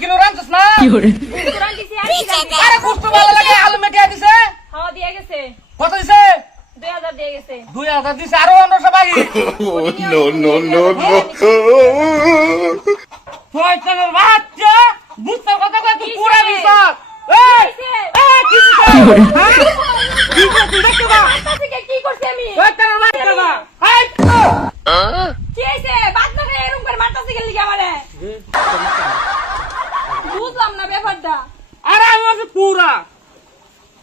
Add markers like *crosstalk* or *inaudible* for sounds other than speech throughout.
Kilo রাঁধছিস না? আর কি জানি? আরে কুস্তু ভালো লাগে আলু মেটিয়া দিছে। হ্যাঁ দিয়ে গেছে। কত দিছে? দুই হাজার দিছে আরও *laughs* no, no, no. বাচ্চা বুঝতে কথা কয় তুই? পুরা বিশ্বাস এই এই কি দিছে হ্যাঁ? কি করে তুই দেখতে বা কি করছি আমি? পয়সার বাচ্চা বা এই কি হয়েছে বাদ না এরকম করে মারতাছি গেলি কি আমারে? বুঝলাম না ব্যাপারটা। আরে আমি আছি পুরা।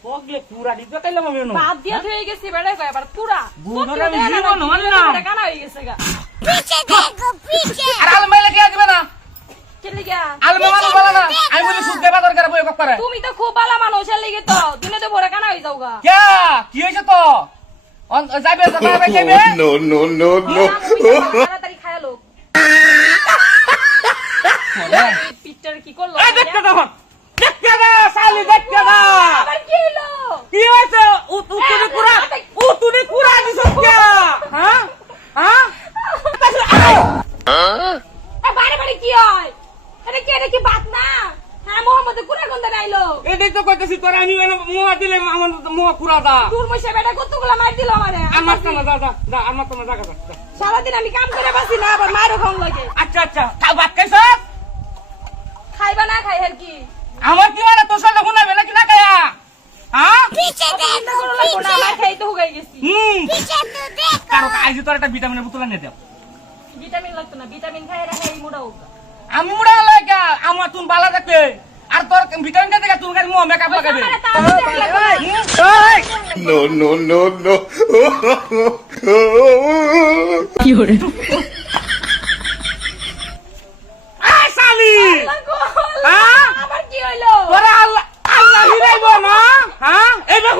পগলে পুরা দিতে কাইলাম আমি নো বাদ দিয়ে হয়ে? গেছি বেড়ে কয় এবার পুরা। বুঝলো আমি জীবন নাকি? মানলাম। এটা কানা হয়ে গেছে গা। আরে আলু মেলে কে দিবে না? কে লিগা? আলু মেলে বলা না। আমি বলি সুদ দেবা দরকার বই কক করে তুমি তো খুব ভালো মানুষ এর লিগে তো। দিনে তো ভরে কানা হয়ে যাও গা। কে? কি হইছে তো? অন- যাবে যাবে যাবে *laughs* Oh, no, no, no, no. তাড়াতাড়ি খায় লোক পিকচার কি করল এই দেখতে দাও দেখতে দাও সালি দেখতে দাও আবার কি হলো কি হয়েছে উতুনি কুড়া উতুনি কুড়া দিছ কে হ্যাঁ হ্যাঁ এ বারে বারে কি হয় এটা কি এটা কি বাত না মোহাম্মদ কুড়া গন্ধ নাইলো এটাই তো কইতেছি তোর আমি মোয়া দিলে আমার মোয়া কুড়া দা তোর মশা বেটা কতগুলা মার দিল আমারে? আমার তো না যা যা যা আমার তো না জায়গা যা যা। সারাদিন আমি কাম করে বাসি না আবার মারও খাওয়া লাগে। আচ্ছা আচ্ছা খাও ভাত খাইছ? খাইবা না খাই আর কি? আমার কি মানে তোর সাথে গুনাবে নাকি না খায়া হ্যাঁ? আমার গেছি। হুম। তোর একটা ভিটামিনের বোতল দাও। ভিটামিন লাগতো না ভিটামিন খাই রাখা এই আমি মুড়া লাগা আমার বালা তোর ভিটামিন কে গাড়ি মুহ মেকআপ লাগাবে আমার তাড়াতাড়ি লাগবে না। হ্যাঁ? কি তোরা না হ্যাঁ না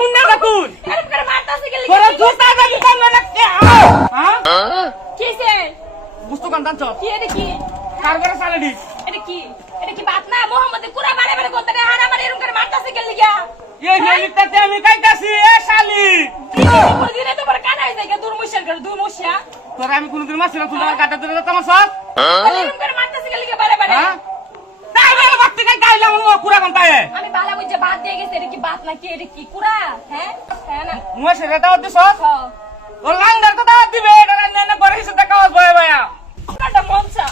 তোরা জুতা দাবি কেন রাখতে হ্যাঁ? কিসে? বুঝতো কান টানছ কি এটা কি? কার করে এটা কি? এটা কি বাত না? মোহাম্মদ কুড়া মারে মারে কোন তারে হারা মারে এরকম করে মারতাছে গেলে গিয়া এই হেলিকটাতে আমি কাইতাছি এ শালি! দিনে তো বড় কানা হয়ে যায় দূর মুশার করে দূর মুশা তোরা আমি কোনদিন মাসিরা তুই আমার কাটা ধরে তোমার সব এরকম করে মারতাছে গেলে গিয়া বারে বারে? হ্যাঁ? তাই বলে বাড়তে কাই গাইলাম ও কুড়া কোন তাই আমি বালা বুঝে বাদ দিয়ে গেছে এটা কি বাত না কি এটা কি কুড়া? হ্যাঁ? হ্যাঁ না? ও লাঙ্গার তো দিবে এটা করে হিসেবে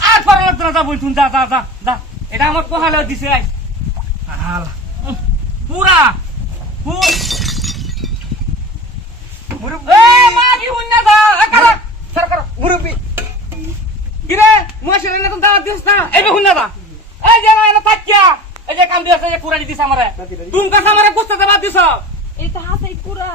আর পর না যা বলছুন যা যা যা যা। এটা আমার পোহালে দিছে আই হালা পুরা। পুর। এ মাগি হুন্না দা একালা সরকার মুরব্বি। কিরে মুয়া সেটা না তো দাও দিস না? এই বে হুন্না দা এই যে না এনে পাচ্চা এই যে কাম দিছে যে কুড়ানি দিছ আমারে। তুমি কাছে আমারে কুস্তাতে বাদ দিছ। এটা হাসাই কুড়া।